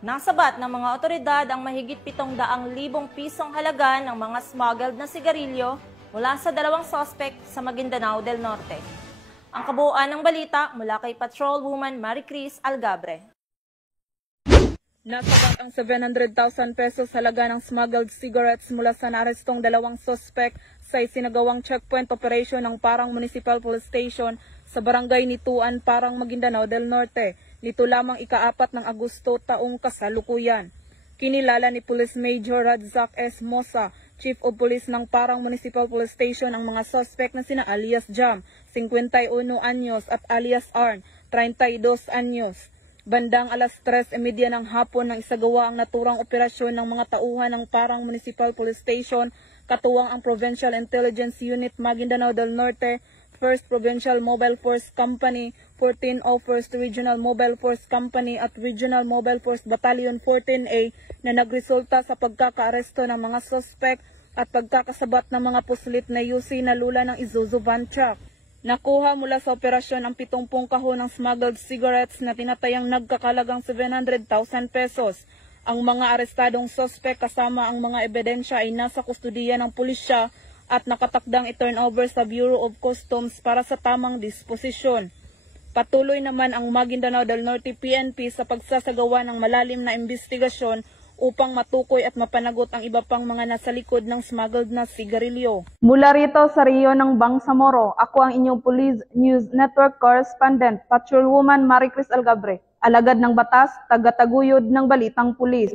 Nasabat ng mga otoridad ang mahigit 700,000 pisong halaga ng mga smuggled na sigarilyo mula sa dalawang suspect sa Maguindanao del Norte. Ang kabuuan ng balita mula kay Patrolwoman Maricris Algabre. Nasabat ang 700,000 pesos halaga ng smuggled cigarettes mula sa naarestong dalawang suspect sa isinagawang checkpoint operation ng Parang Municipal Police Station sa barangay Nituan, Parang, Maguindanao del Norte. Nito lamang ika-4 ng Agosto taong kasalukuyan. Kinilala ni Police Major Radzak S. Mosa, Chief of Police ng Parang Municipal Police Station, ang mga suspect na sina alias Jam, 51 anyos at alias Arn, 32 anyos. Bandang alas 3:30 ng hapon nang isagawa ang naturang operasyon ng mga tauhan ng Parang Municipal Police Station, katuwang ang Provincial Intelligence Unit Maguindanao del Norte, 1st Provincial Mobile Force Company, 1401st Regional Mobile Force Company at Regional Mobile Force Battalion 14A na nagresulta sa pagkakaaresto ng mga suspect at pagkakasabat ng mga puslit na UC na lula ng Isuzu van truck. Nakuha mula sa operasyon ang 70 kahon ng smuggled cigarettes na tinatayang nagkakalagang 700,000 pesos. Ang mga arestadong suspect kasama ang mga ebidensya ay nasa kustudiya ng pulisya at nakatakdang i-turnover sa Bureau of Customs para sa tamang disposisyon. Patuloy naman ang Maguindanao del Norte PNP sa pagsasagawa ng malalim na investigasyon upang matukoy at mapanagot ang iba pang mga nasa likod ng smuggled na sigarilyo. Mula rito sa Rio ng Bangsamoro, ako ang inyong Police News Network Correspondent, Patrolwoman Maricris Algabre, alagad ng batas, tagataguyod ng balitang pulis.